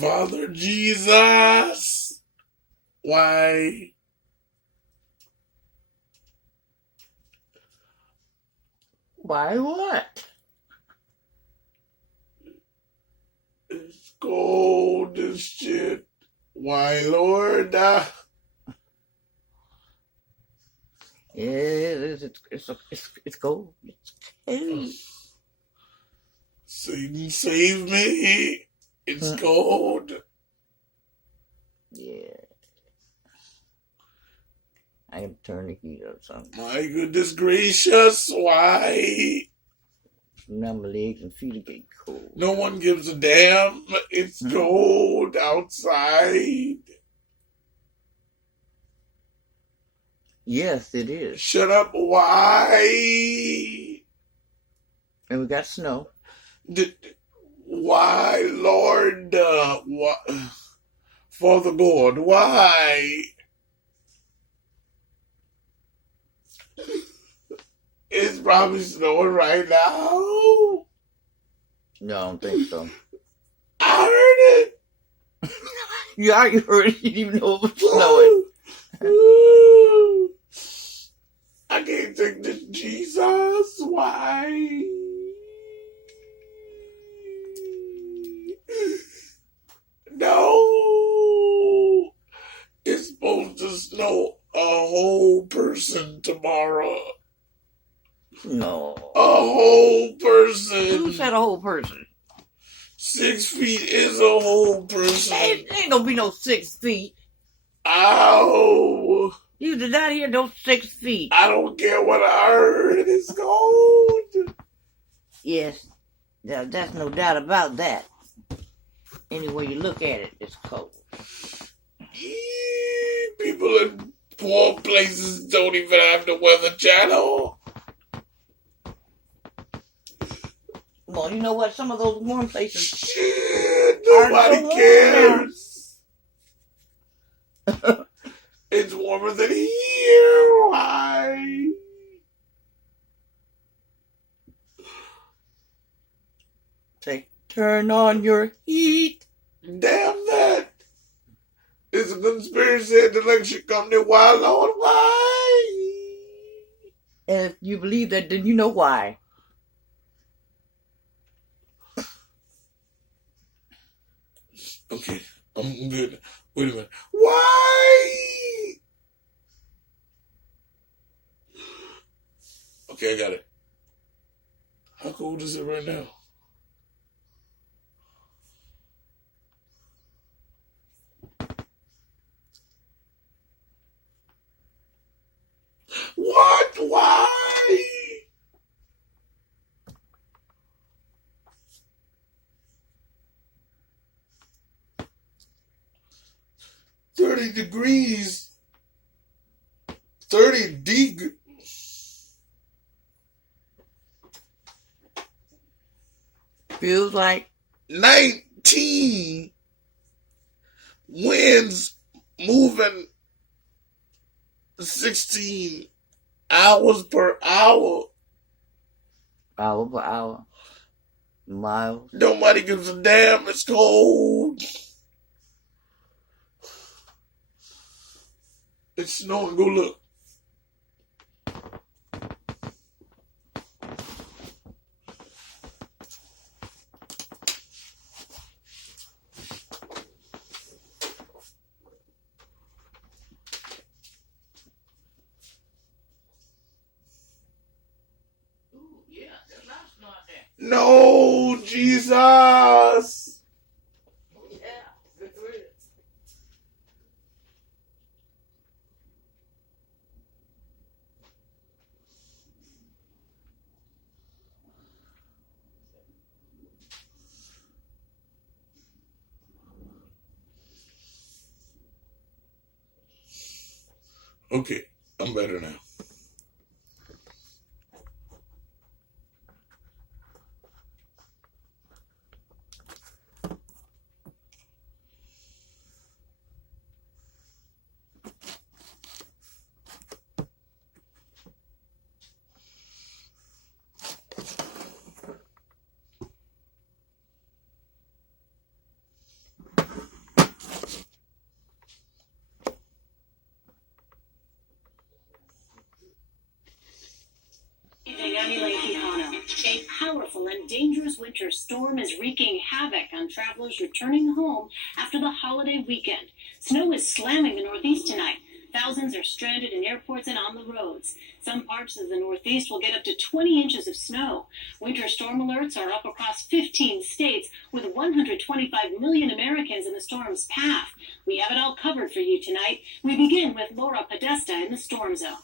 Father Jesus, why? Why what? It's cold as shit. Why, Lord? It's cold. Satan, save me. It's cold. Yeah. I can turn the heat up something. My goodness gracious, why? Now my legs and feet are getting cold. No one gives a damn. It's cold outside. Yes, it is. Shut up, why? And we got snow. Why, Lord? What? Father God, why? It's probably snowing right now. No, I don't think so. I heard it. Yeah, you heard it. You didn't even know it was snowing. I can't take this, Jesus. Why? No. It's supposed to snow a whole person tomorrow. No. A whole person. Who said a whole person? 6 feet is a whole person. Ain't gonna be no 6 feet. Ow. You did not hear no 6 feet. I don't care what I heard. It's cold. Yes. That's no doubt about that. Any way you look at it, it's cold. People in poor places don't even have the Weather Channel. Well, you know what? Some of those warm places. Shit, nobody cares. It's warmer than here. Why? Say, turn on your heat. Damn that. It's a conspiracy and the election company. Why, Lord? Why? And if you believe that, then you know why. Okay, I'm good. Wait a minute. Why? Okay, I got it. How cold is it right now? What? Why? $30. 30 degrees. Feels like 19 winds moving 16 hours per hour. hour per hour. Miles. Nobody gives a damn. It's cold. It's snowing. Go look. No, Jesus. Okay, I'm better now. dangerous winter storm is wreaking havoc on travelers returning home after the holiday weekend. Snow is slamming the Northeast tonight. Thousands are stranded in airports and on the roads. Some parts of the Northeast will get up to 20 inches of snow. Winter storm alerts are up across 15 states, with 125 million Americans in the storm's path. We have it all covered for you tonight. We begin with Laura Podesta in the storm zone.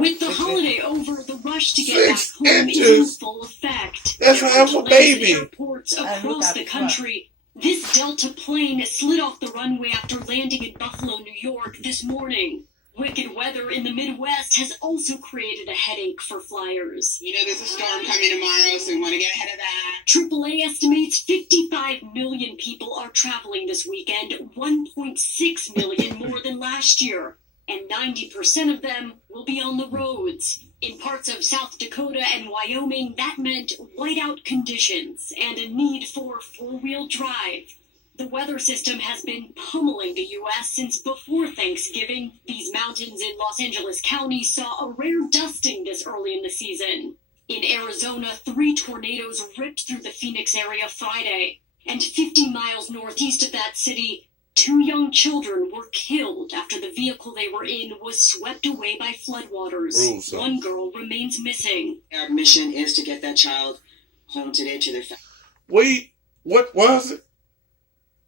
With the holiday over, the rush to get back home is in full effect. That's half a baby. Airports across the country. This Delta plane slid off the runway after landing in Buffalo, New York this morning. Wicked weather in the Midwest has also created a headache for flyers. You know there's a storm coming tomorrow, so we want to get ahead of that. AAA estimates 55 million people are traveling this weekend, 1.6 million more than last year. And 90% of them will be on the roads. In parts of South Dakota and Wyoming, that meant whiteout conditions and a need for four-wheel drive. The weather system has been pummeling the U.S. since before Thanksgiving. These mountains in Los Angeles County saw a rare dusting this early in the season. In Arizona, 3 tornadoes ripped through the Phoenix area Friday. And 50 miles northeast of that city, 2 young children were killed after the vehicle they were in was swept away by floodwaters. One girl remains missing. Our mission is to get that child home today to their family. Wait, what was it?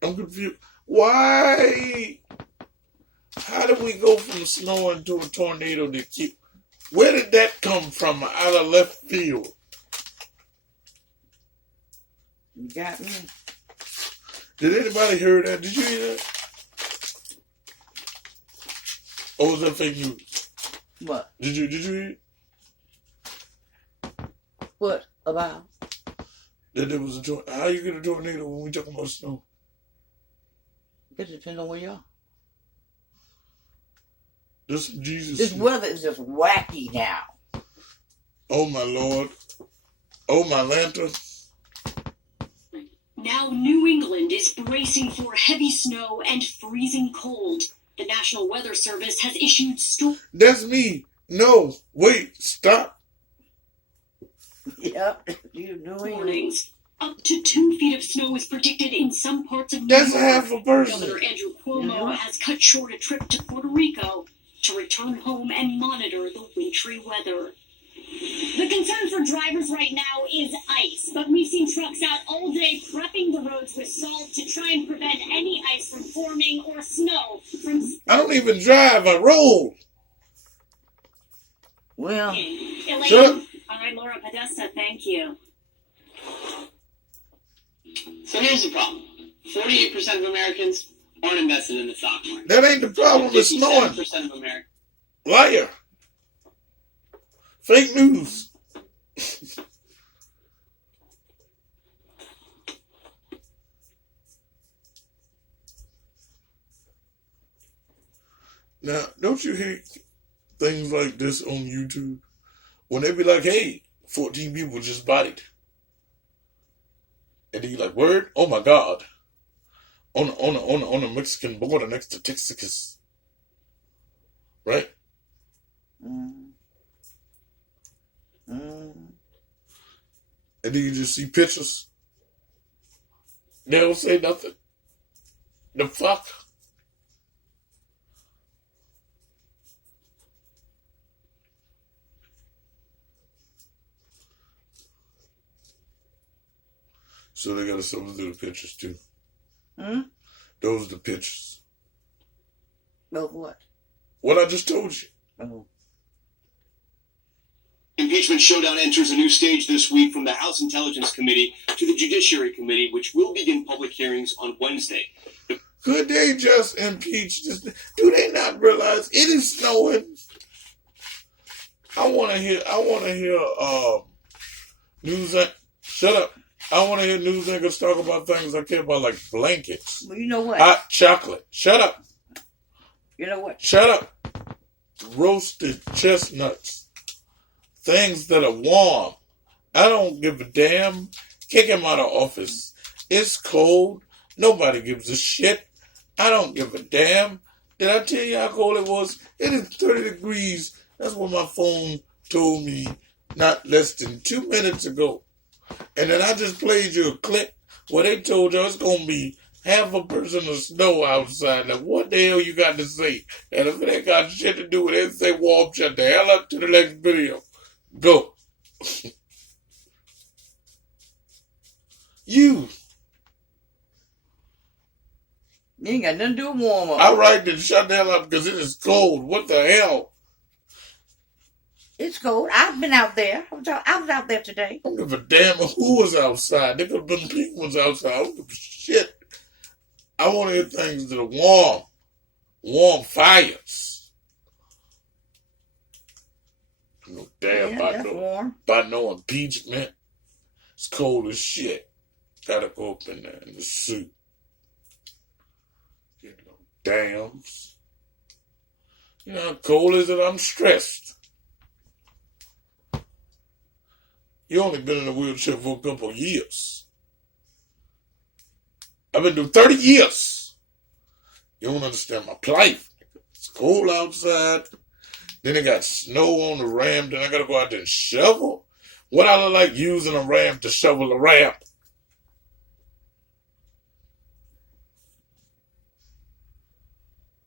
I'm confused. Why? How did we go from snowing to a tornado to keep? Where did that come from out of left field? You got me? Did anybody hear that? Did you hear that? Or was that fake news? What? Did you hear it? What about? That there was a tornado. How you get a tornado when we talking about snow? It depends on where you are. This Jesus. This weather is just wacky now. Oh my Lord. Oh my lantern. Now New England is bracing for heavy snow and freezing cold. The National Weather Service has issued That's me. No. Wait. Stop. Yep. You know warnings. Up to 2 feet of snow is predicted in some parts of New That's York. half a person. Governor Andrew Cuomo has cut short a trip to Puerto Rico to return home and monitor the wintry weather. The concern for drivers right now is ice, but we've seen trucks out all day prepping the roads with salt to try and prevent any ice from forming or snow from... I don't even drive. I roll. Well, Elaine. Shut up. All right, Laura Podesta, thank you. So here's the problem. 48% of Americans aren't invested in the stock market. That ain't the problem. It's snowing. 57% of Americans. Liar. Fake news. Now, don't you hate things like this on YouTube? When they be like, hey, 14 people just bodied. And then you like, word? Oh my God. On the Mexican border next to Texas. Right? And then you just see pictures. They don't say nothing. The fuck? So they gotta substitute the pictures too. Those are the pictures. of what? What I just told you. Oh. Impeachment showdown enters a new stage this week from the House Intelligence Committee to the Judiciary Committee, which will begin public hearings on Wednesday. Could they just impeach this? Do they not realize it is snowing? I want to hear news. Shut up. I want to hear news anchors talk about things I care about, like blankets. Well, you know what? Hot chocolate. Shut up. You know what? Shut up. Roasted chestnuts. Things that are warm. I don't give a damn. Kick him out of office. It's cold. Nobody gives a shit. I don't give a damn. Did I tell you how cold it was? It is 30 degrees. That's what my phone told me not less than 2 minutes ago. And then I just played you a clip where they told you it's going to be half a person of snow outside. Now, what the hell you got to say? And if it ain't got shit to do with it, say, Warm, shut the hell up to the next video. Go. You ain't got nothing to do with warm up. All right, then shut the hell up because it is cold. What the hell? It's cold. I've been out there. I was out there today. I don't give a damn who was outside. They could have been people was outside. I don't give a shit. I want to hear things that are warm. Warm fires. No damn about no impeachment. It's cold as shit. Gotta go up in there in the suit. Get no dams. You know how cold is it? I'm stressed. You only been in a wheelchair for a couple of years. I've been through 30 years. You don't understand my plight. It's cold outside. Then it got snow on the ramp. Then I gotta go out there and shovel. What I look like using a ramp to shovel a ramp?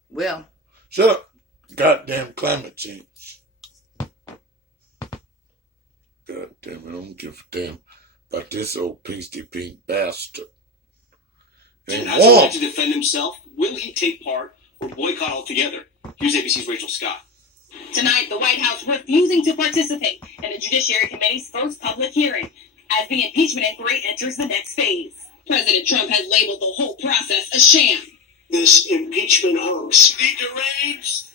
Well. Shut up. Goddamn climate change. God damn it, I don't give a damn about this old pasty pink bastard. And has a right to defend himself. Will he take part or boycott altogether? Here's ABC's Rachel Scott. Tonight, the White House refusing to participate in the Judiciary Committee's first public hearing as the impeachment inquiry enters the next phase. President Trump has labeled the whole process a sham. This impeachment hoax. The deranged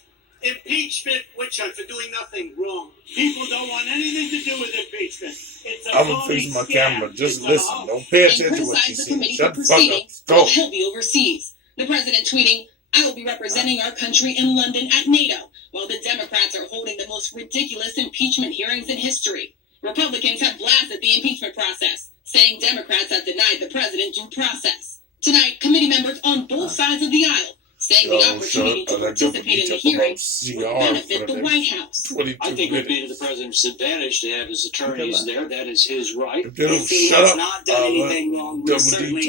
impeachment witch hunt for doing nothing wrong. People don't want anything to do with impeachment. It's a I'm gonna fix my camera. Just listen. Don't pay attention to what you see. Shut the fuck up. Go. He'll be overseas. The president tweeting, "I will be representing our country in London at NATO, while the Democrats are holding the most ridiculous impeachment hearings in history. Republicans have blasted the impeachment process, saying Democrats have denied the president due process. Tonight, committee members on both sides of the aisle saying the opportunity to participate in the hearings would benefit the White House. I think it would be to the president's advantage to have his attorneys there. That is his right. If he has not done anything wrong, we're certainly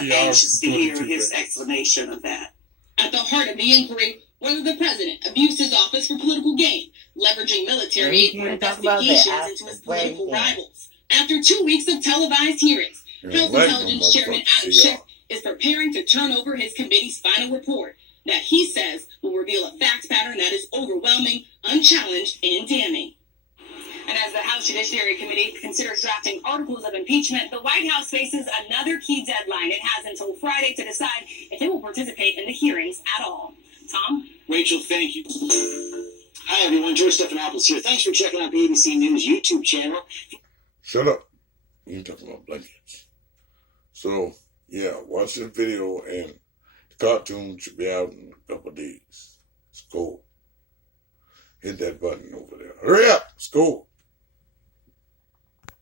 anxious to hear his explanation of that. At the heart of the inquiry, whether the president abused his office for political gain, leveraging military aid for investigations into his political rivals. After 2 weeks of televised hearings, House Intelligence Chairman Adam Schiff is preparing to turn over his committee's final report that he says will reveal a fact pattern that is overwhelming, unchallenged, and damning. And as the House Judiciary Committee considers drafting articles of impeachment, the White House faces another key deadline. It has until Friday to decide if it will participate in the hearings at all. Tom? Rachel, thank you. Hi, everyone. George Stephanopoulos here. Thanks for checking out the ABC News YouTube channel. Shut up. You ain't talking about blankets. So, yeah, watch this video, and the cartoon should be out in a couple of days. It's cool. Hit that button over there. Hurry up. It's cool.